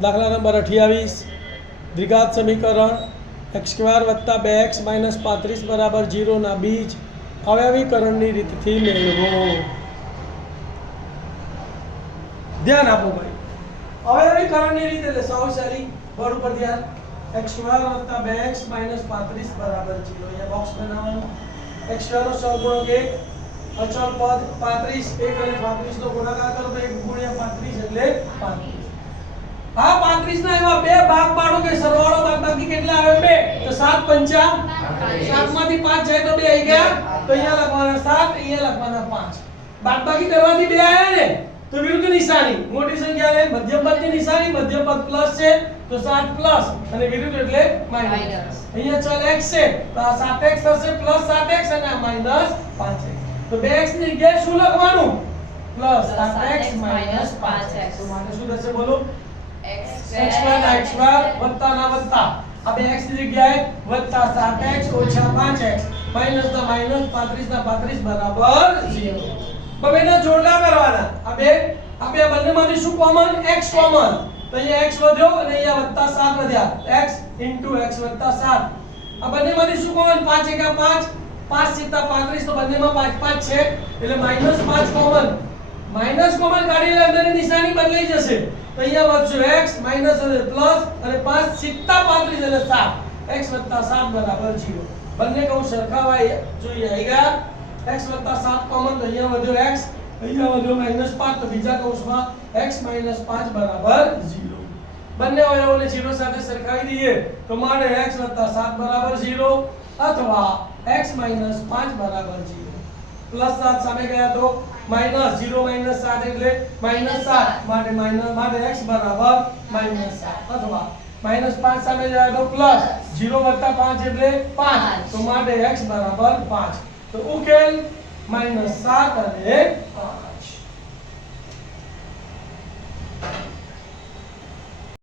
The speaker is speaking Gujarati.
દાખલા નંબર 28 દ્વિઘાત સમીકરણ x² + 2x - 35 = 0 ના બીજ અવયવીકરણની રીતથી મેળવો। ધ્યાન આપો ભાઈ, અવયવીકરણની રીત એટલે સૌ સહેલી બોર્ડ ઉપર ધ્યાન। x² + 2x - 35 = 0 અહીંયા બોક્સ બનાવવાનું। x² નો સહગુણક 1, અચળ પદ 35, 1 અને 35 નો ગુણાકાર કરો તો 1 * 35 એટલે 35। આ 35 ના એવા બે ભાગ પાડો કે સરવાળો બાદબાકી કેટલા આવે? 2 તો 7 પંચા 7 માંથી 5 જાય તો 2 આવી ગયા, તો અહીંયા લખવાના 7, અહીંયા લખવાના 5। બાદબાકી કરવાથી 2 આયા ને તો વિરુદ્ધ નિશાની, મોટી સંખ્યા ને મધ્યમ પદની નિશાની, મધ્યમ પદ પ્લસ છે તો 7 પ્લસ અને વિરુદ્ધ એટલે માઈનસ। અહીંયા ચલ x છે તો આ 7x થશે પ્લસ 7x અને આ માઈનસ 5x, તો 2x ની જગ્યાએ શું લખવાનું? પ્લસ 7x માઈનસ 5x, તો માટે શું થશે બોલો? x² વત્તા ના વત્તા આ 2x ની જગ્યાએ વત્તા 7x ઓછા 5x માઈનસ ના માઈનસ 35 ના 35 બરાબર 0। બબેના જોડકા કરવાના। આ બે બંનેમાંથી શું કોમન? x કોમન, તો અહીંયા x વધ્યો અને અહીંયા વત્તા 7 વધ્યા, x * x વત્તા 7। આ બંનેમાંથી શું કોમન? 5 * 5 5 * 35, તો બંનેમાં 5 5 છે એટલે -5 કોમન। માઈનસ કોમન કાઢી એટલે અંદરની નિશાની બદલાઈ જશે, તો અહીંયા વધશે x માઈનસ અને પ્લસ અને 5 * 35 એટલે 7, x + 7 બરાબર 0। બંને કૌંસ સરખાવાય જોઈએ, આવી ગયા। x + 7 કોમન, તો અહીંયા વધ્યો x, અહીંયા વધ્યો -5, તો બીજા કૌંસમાં x - 5 બરાબર 0। બંને અવયવોને 0 સાથે સરખાવી દઈએ તો મારે x + 7 બરાબર 0 અથવા x - 5 બરાબર 0। પ્લસ 7 સામે ગયા તો માઈનસ 0 - 7 એટલે -7, માટે x બરાબર -7 અથવા -5 સામે જાય તો પ્લસ 0 + 5 એટલે 5, તો માટે x બરાબર 5। તો ઉકેલ -7 અને 5।